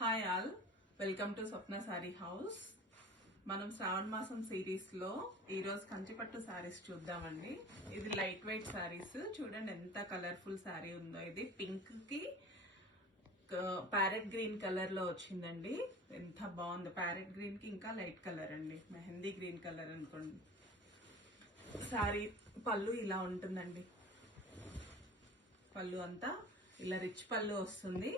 Hi all, welcome to Swapna sorry house. మనం శ్రావణ మాసం series లో ఈరోజు కంచిపట్టు సారీస్ చూద్దామండి. ఇది లైట్ వెయిట్ సారీస్. చూడండి ఎంత కలర్ఫుల్ సారీ ఉందో. ఇది పింక్ కి ప్యారెట్ గ్రీన్ కలర్ లో వచ్చిందండి. ఎంత బాగుందో. ప్యారెట్ గ్రీన్ కి ఇంకా లైట్ కలర్ అండి, మెహందీ గ్రీన్ కలర్ అనుకోండి. సారీ పళ్ళు ఇలా ఉంటుందండి. పళ్ళు అంతా ఇలా రిచ్ పళ్ళు వస్తుంది.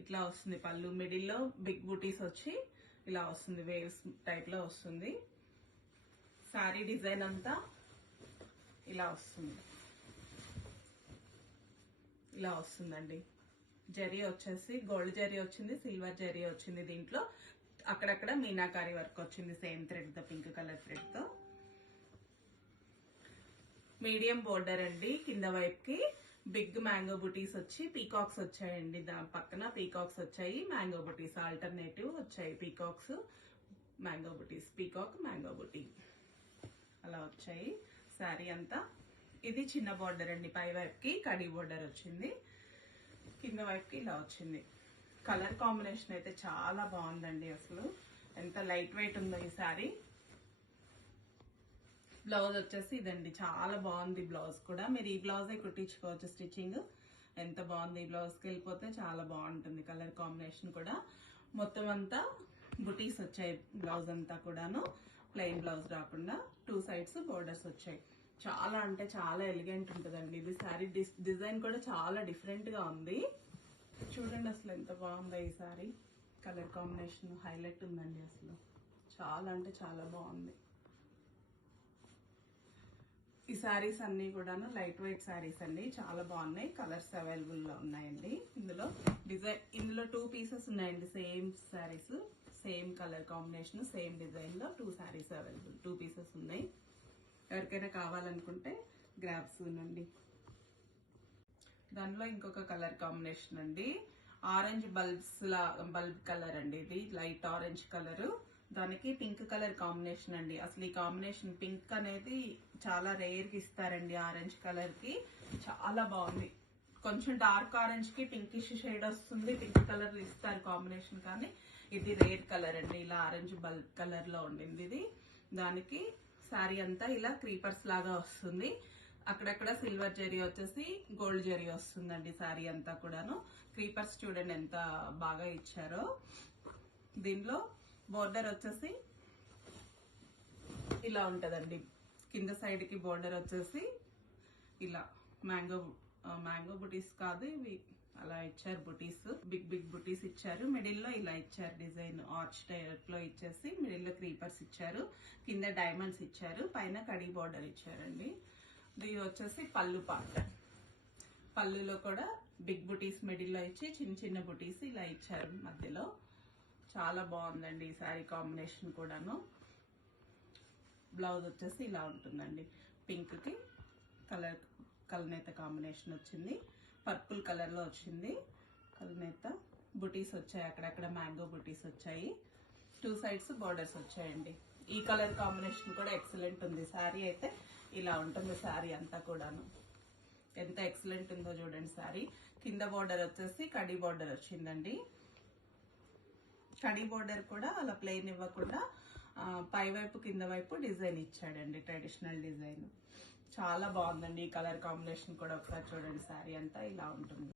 ఇట్లా వస్తుంది పళ్ళు. మిడిల్లో బిగ్ బూటీస్ వచ్చి ఇలా వస్తుంది, వేవ్స్ టైప్ లో వస్తుంది. సారీ డిజైన్ అంతా ఇలా వస్తుంది, ఇలా వస్తుందండి. జరీ వచ్చేసి గోల్డ్ జరీ వచ్చింది, సిల్వర్ జరీ వచ్చింది. దీంట్లో అక్కడక్కడ మీనాకారి వర్క్ వచ్చింది, సేమ్ థ్రెడ్ తో, పింక్ కలర్ థ్రెడ్ తో. మీడియం బోర్డర్ అండి. కింద వైపుకి బిగ్ మ్యాంగో బుటీస్ వచ్చి పీకాక్స్ వచ్చాయండి. దాని పక్కన పీకాక్స్ వచ్చాయి, మ్యాంగో బుటీస్ ఆల్టర్నేటివ్ వచ్చాయి. పీకాక్స్ మ్యాంగో బుటీస్, పీకాక్ మ్యాంగో బుటీ అలా వచ్చాయి శారీ అంతా. ఇది చిన్న బోర్డర్ అండి. పై వైపుకి కడీ బోర్డర్ వచ్చింది, కింద వైపుకి ఇలా వచ్చింది. కలర్ కాంబినేషన్ అయితే చాలా బాగుందండి. అసలు ఎంత లైట్ వెయిట్ ఉందో ఈ శారీ. బ్లౌజ్ వచ్చేసి ఇదండి, చాలా బాగుంది. బ్లౌజ్ కూడా మీరు ఈ బ్లౌజే కుట్టించుకోవచ్చు. స్టిచ్చింగ్ ఎంత బాగుంది. ఈ బ్లౌజ్కి వెళ్ళిపోతే చాలా బాగుంటుంది. కలర్ కాంబినేషన్ కూడా మొత్తం అంతా బుటీస్ వచ్చాయి. బ్లౌజ్ అంతా కూడాను ప్లెయిన్ బ్లౌజ్ రాకుండా 2 సైడ్స్ బోర్డర్స్ వచ్చాయి. చాలా అంటే చాలా ఎలిగెంట్ ఉంటుందండి ఇది. శారీ డిజైన్ కూడా చాలా డిఫరెంట్ గా ఉంది. చూడండి అసలు ఎంత బాగుందో ఈ శారీ. కలర్ కాంబినేషన్ హైలైట్ ఉందండి. అసలు చాలా అంటే చాలా బాగుంది. ఈ శారీస్ అన్ని కూడాను లైట్ వెయిట్ శారీస్ అండి, చాలా బాగున్నాయి. కలర్స్ అవైలబుల్ లో ఉన్నాయండి. ఇందులో డిజైన్, ఇందులో 2 పీసెస్ ఉన్నాయండి. Same saris, same colour combination, same design లో 2 శారీస్ అవైలబుల్, 2 పీసెస్ ఉన్నాయి. ఎవరికైనా కావాలనుకుంటే గ్రాబ్స్ ఉండండి. దానిలో ఇంకొక కలర్ కాంబినేషన్ అండి, ఆరెంజ్ బల్బ్ కలర్ అండి. ఇది లైట్ ఆరెంజ్ కలర్, దానికి పింక్ కలర్ కాంబినేషన్ అండి. అసలు ఈ కాంబినేషన్ పింక్ అనేది చాలా రేర్ కి ఇస్తారండి. ఆరెంజ్ కలర్ కి చాలా బాగుంది. కొంచెం డార్క్ ఆరెంజ్ కి పింకిష్ షేడ్ వస్తుంది, పింక్ కలర్ ఇస్తారు కాంబినేషన్. కానీ ఇది రేర్ కలర్ అండి. ఇలా ఆరెంజ్ బల్బ్ కలర్ లో ఉండింది ఇది. దానికి శారీ అంతా ఇలా క్రీపర్స్ లాగా వస్తుంది. అక్కడక్కడ సిల్వర్ జరీ వచ్చేసి గోల్డ్ జరీ వస్తుందండి. శారీ అంతా కూడాను క్రీపర్స్ చూడండి ఎంత బాగా ఇచ్చారో. దీనిలో బోర్డర్ వచ్చేసి ఇలా ఉంటదండి. కింద సైడ్ కి బోర్డర్ వచ్చేసి ఇలా మ్యాంగో బుటీస్ కాదు ఇవి, అలా ఇచ్చారు బుటీస్. బిగ్ బుటీస్ ఇచ్చారు. మిడిల్ లో ఇలా ఇచ్చారు డిజైన్, ఆర్చ్ టైప్ లో ఇచ్చేసి మిడిల్ లో క్రీపర్స్ ఇచ్చారు. కింద డైమండ్స్ ఇచ్చారు, పైన కడీ బోర్డర్ ఇచ్చారండి. ఇది వచ్చేసి పళ్ళు పార్ట్. పళ్ళులో కూడా బిగ్ బుటీస్ మిడిల్ లో ఇచ్చి చిన్న చిన్న బుటీస్ ఇలా ఇచ్చారు మధ్యలో. చాలా బాగుందండి ఈ శారీ కాంబినేషన్ కూడాను. బ్లౌజ్ వచ్చేసి ఇలా ఉంటుందండి. పింక్ కి కలనేత కాంబినేషన్ వచ్చింది, పర్పుల్ కలర్ లో వచ్చింది కలనేత. బుటీస్ వచ్చాయి, అక్కడక్కడ మ్యాంగో బుటీస్ వచ్చాయి. 2 సైడ్స్ బోర్డర్స్ వచ్చాయండి. ఈ కలర్ కాంబినేషన్ కూడా ఎక్సలెంట్ ఉంది. శారీ అయితే ఇలా ఉంటుంది. శారీ అంతా కూడాను ఎంత ఎక్సలెంట్ ఉందో చూడండి. శారీ కింద బోర్డర్ వచ్చేసి కడీ బోర్డర్ వచ్చిందండి. కడీ బోర్డర్ కూడా అలా ప్లెయిన్ ఇవ్వకుండా పై వైపు కింద వైపు డిజైన్ ఇచ్చాడండి, ట్రెడిషనల్ డిజైన్. చాలా బాగుందండి ఈ కలర్ కాంబినేషన్ కూడా. ఒకసారి చూడండి, శారీ అంతా ఇలా ఉంటుంది.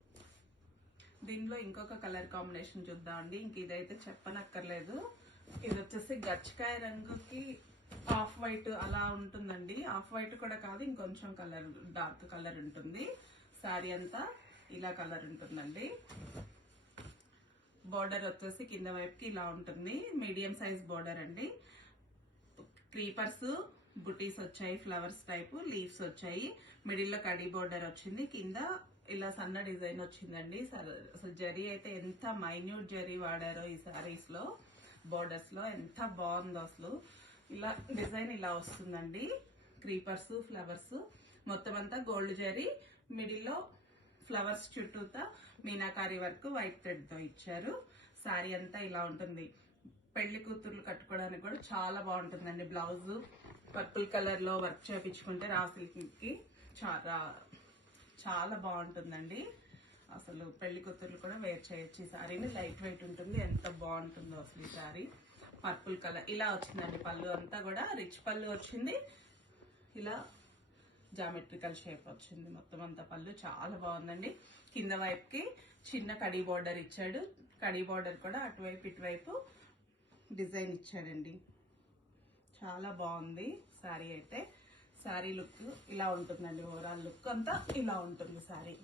దీనిలో ఇంకొక కలర్ కాంబినేషన్ చూద్దామండి. ఇంక ఇదైతే చెప్పనక్కర్లేదు. ఇది వచ్చేసి గచ్చకాయ రంగుకి ఆఫ్ వైట్ అలా ఉంటుందండి. ఆఫ్ వైట్ కూడా కాదు, ఇంకొంచెం కలర్ డార్క్ కలర్ ఉంటుంది. శారీ అంతా ఇలా కలర్ ఉంటుందండి. బోర్డర్ వచ్చేసి కింద వైపుకి ఇలా ఉంటుంది. మీడియం సైజ్ బోర్డర్ అండి. క్రీపర్స్ బుటీస్ వచ్చాయి, ఫ్లవర్స్ టైప్ లీవ్స్ వచ్చాయి. మిడిల్ లో కడీ బోర్డర్ వచ్చింది. కింద ఇలా సన్న డిజైన్ వచ్చిందండి. అసలు జరీ అయితే ఎంత మైన్యూట్ జరీ వాడారో ఈ సారీస్ లో, బోర్డర్స్ లో ఎంత బాగుందో అసలు. ఇలా డిజైన్ ఇలా వస్తుందండి. క్రీపర్స్, ఫ్లవర్స్ మొత్తం అంతా గోల్డ్ జరీ, మిడిల్ లో ఫ్లవర్స్ చుట్టూతా మీనాకారి వర్క్ వైట్ థ్రెడ్ తో ఇచ్చారు. శారీ అంతా ఇలా ఉంటుంది. పెళ్లి కూతుర్లు కట్టుకోవడానికి కూడా చాలా బాగుంటుందండి. బ్లౌజ్ పర్పుల్ కలర్ లో వర్క్ చేయించుకుంటే రా సిల్క్ కి చాలా బాగుంటుందండి. అసలు పెళ్లి కూతుర్లు కూడా వేర్ చేయొచ్చు ఈ శారీని. లైట్ వెయిట్ ఉంటుంది, ఎంత బాగుంటుందో అసలు ఈ శారీ. పర్పుల్ కలర్ ఇలా వచ్చిందండి. పళ్ళు అంతా కూడా రిచ్ పళ్ళు వచ్చింది. ఇలా జామెట్రికల్ షేప్ వచ్చింది మొత్తం అంతా. పళ్ళు చాలా బాగుందండి. కింద వైపుకి చిన్న కడీ బార్డర్ ఇచ్చాడు. కడీ బార్డర్ కూడా అటువైపు ఇటువైపు డిజైన్ ఇచ్చాడండి. చాలా బాగుంది శారీ అయితే. శారీ లుక్ ఇలా ఉంటుందండి. ఓవరాల్ లుక్ అంతా ఇలా ఉంటుంది శారీ.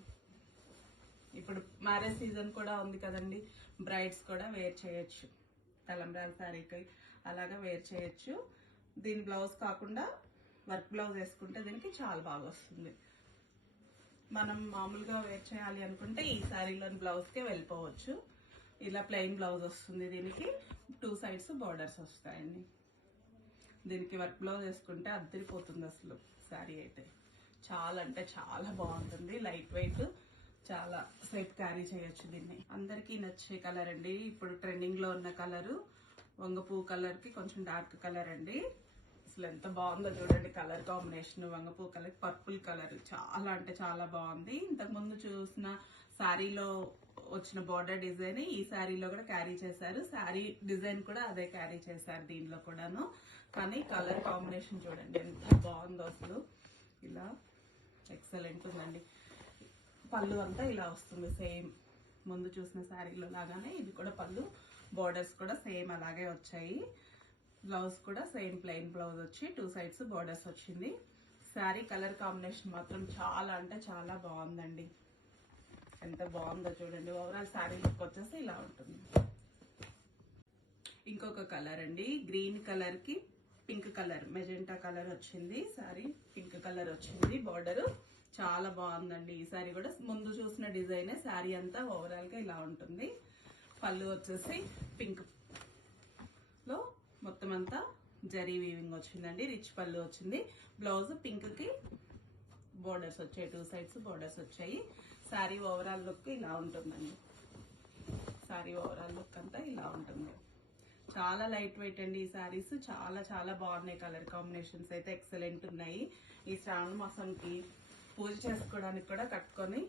ఇప్పుడు మ్యారేజ్ సీజన్ కూడా ఉంది కదండి, బ్రైడ్స్ కూడా వేర్ చేయొచ్చు. తలంబ్రాల శారీకి అలాగా వేర్ చేయొచ్చు. దీని బ్లౌజ్ కాకుండా వర్క్ బ్లౌజ్ వేసుకుంటే దీనికి చాలా బాగా వస్తుంది. మనం మామూలుగా వేర్ చేయాలి అనుకుంటే ఈ శారీలోని బ్లౌజ్కే వెళ్ళిపోవచ్చు. ఇలా ప్లెయిన్ బ్లౌజ్ వస్తుంది. దీనికి 2 సైడ్స్ బార్డర్స్ వస్తాయండి. దీనికి వర్క్ బ్లౌజ్ వేసుకుంటే అద్దరిపోతుంది అసలు శారీ అయితే. చాలా అంటే చాలా బాగుంటుంది. లైట్ వెయిట్, చాలా సేపు క్యారీ చేయొచ్చు దీన్ని. అందరికీ నచ్చే కలర్ అండి. ఇప్పుడు ట్రెండింగ్ లో ఉన్న కలరు వంగపూ కలర్ కి కొంచెం డార్క్ కలర్ అండి. అసలు ఎంత బాగుందో చూడండి కలర్ కాంబినేషన్. వంగపూ కలర్, పర్పుల్ కలర్ చాలా అంటే చాలా బాగుంది. ఇంతకు ముందు చూసిన శారీలో వచ్చిన బార్డర్ డిజైన్ ఈ శారీలో కూడా క్యారీ చేశారు. శారీ డిజైన్ కూడా అదే క్యారీ చేశారు దీనిలో కూడాను. కానీ కలర్ కాంబినేషన్ చూడండి ఎంత బాగుందో అసలు. ఇలా ఎక్సలెంట్ ఉందండి. పళ్ళు అంతా ఇలా వస్తుంది సేమ్ ముందు చూసిన శారీలో లాగానే. ఇది కూడా పళ్ళు, బార్డర్స్ కూడా సేమ్ అలాగే వచ్చాయి. బ్లౌజ్ కూడా సేమ్ ప్లెయిన్ బ్లౌజ్ వచ్చి 2 సైడ్స్ బార్డర్స్ వచ్చింది. శారీ కలర్ కాంబినేషన్ మాత్రం చాలా అంటే చాలా బాగుందండి. ఎంత బాగుందో చూడండి. ఓవరాల్ శారీ లుక్ వచ్చేసి ఇలా ఉంటుంది. ఇంకొక కలర్ అండి. గ్రీన్ కలర్ కి పింక్ కలర్, మెజెంటా కలర్ వచ్చింది. శారీ పింక్ కలర్ వచ్చింది. బార్డర్ చాలా బాగుందండి. ఈ శారీ కూడా ముందు చూసిన డిజైనే. శారీ అంతా ఓవరాల్ గా ఇలా ఉంటుంది. పళ్ళు వచ్చేసి పింక్ లో మొత్తం అంతా జరీ వీవింగ్ వచ్చిందండి. రిచ్ పళ్ళు వచ్చింది. బ్లౌజ్ పింక్ కి బోర్డర్స్ వచ్చాయి, 2 సైడ్స్ బోర్డర్స్ వచ్చాయి. శారీ ఓవరాల్ లుక్ ఇలా ఉంటుందండి. శారీ ఓవరాల్ లుక్ అంతా ఇలా ఉంటుంది. చాలా లైట్ వెయిట్ అండి ఈ శారీస్. చాలా చాలా బాగున్నాయి. కలర్ కాంబినేషన్స్ అయితే ఎక్సలెంట్ ఉన్నాయి. ఈ శ్రావణ మాసంకి పూజ చేసుకోవడానికి కూడా కట్టుకొని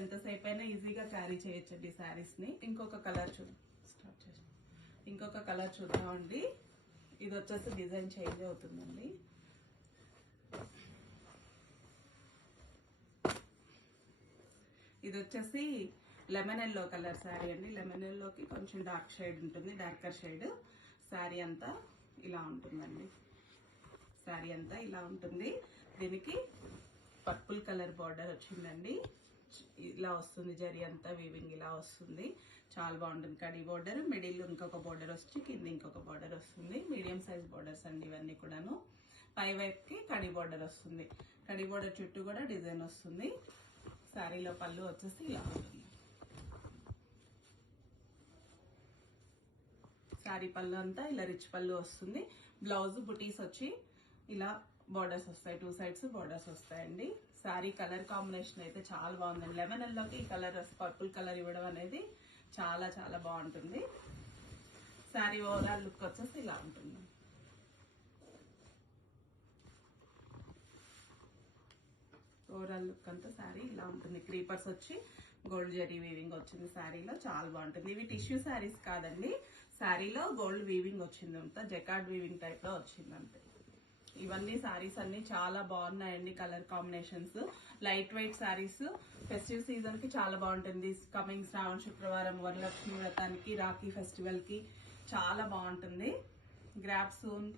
ఎంతసేపు అయినా ఈజీగా క్యారీ చేయొచ్చండి శారీస్ ని. ఇంకొక కలర్ చూద్దామండి. ఇది వచ్చేసి డిజైన్ చేంజ్ అవుతుందండి. ఇది వచ్చేసి లెమన్ ఎల్లో కలర్ శారీ అండి. లెమన్ ఎల్లోకి కొంచెం డార్క్ షేడ్ ఉంటుంది, డార్కర్ షేడ్. శారీ అంతా ఇలా ఉంటుందండి. శారీ అంతా ఇలా ఉంటుంది. దీనికి పర్పుల్ కలర్ బార్డర్ వచ్చిందండి. ఇలా వస్తుంది జరీ అంతా వీవింగ్ ఇలా వస్తుంది. చాలా బాగుంటుంది. కడీ బార్డర్, మిడిల్ ఇంకొక బార్డర్ వచ్చి కింద ఇంకొక బార్డర్ వస్తుంది. మీడియం సైజ్ బార్డర్స్ అండి ఇవన్నీ కూడాను. పై వైపుకి కడీ బార్డర్ వస్తుంది. కడీ బార్డర్ చుట్టూ కూడా డిజైన్ వస్తుంది. శారీలో పళ్ళు వచ్చేసి ఇలా ఉంటుంది. శారీ పళ్ళు అంతా ఇలా రిచ్ పళ్ళు వస్తుంది. బ్లౌజ్ బుటీస్ వచ్చి ఇలా బార్డర్స్ వస్తాయి, 2 సైడ్స్ బార్డర్స్ వస్తాయండి. శారీ కలర్ కాంబినేషన్ అయితే చాలా బాగుందండి. లెమన్ ఎల్లోకి ఈ కలర్ పర్పుల్ కలర్ ఇవ్వడం అనేది చాలా చాలా బాగుంటుంది. శారీ ఓవరాల్ లుక్ వచ్చేసి ఇలా ఉంటుంది. ఓవరాల్ లుక్ అంతా శారీ ఇలా ఉంటుంది. క్రీపర్స్ వచ్చి గోల్డ్ జరీ వీవింగ్ వచ్చింది శారీలో. చాలా బాగుంటుంది. ఇవి టిష్యూ శారీస్ కాదండి. శారీలో గోల్డ్ వీవింగ్ వచ్చింది, అంతా జకార్డ్ వీవింగ్ టైప్ లో వచ్చింది అంతే. ఇవన్నీ శారీస్ అన్ని చాలా బాగున్నాయండి. Colour combinations light weight saris. Festive season కి చాలా బాగుంటుంది. కమింగ్ శ్రావణ శుక్రవారం, వరలక్ష్మి వ్రతానికి, రాఖీ ఫెస్టివల్ కి చాలా బాగుంటుంది. Grab soon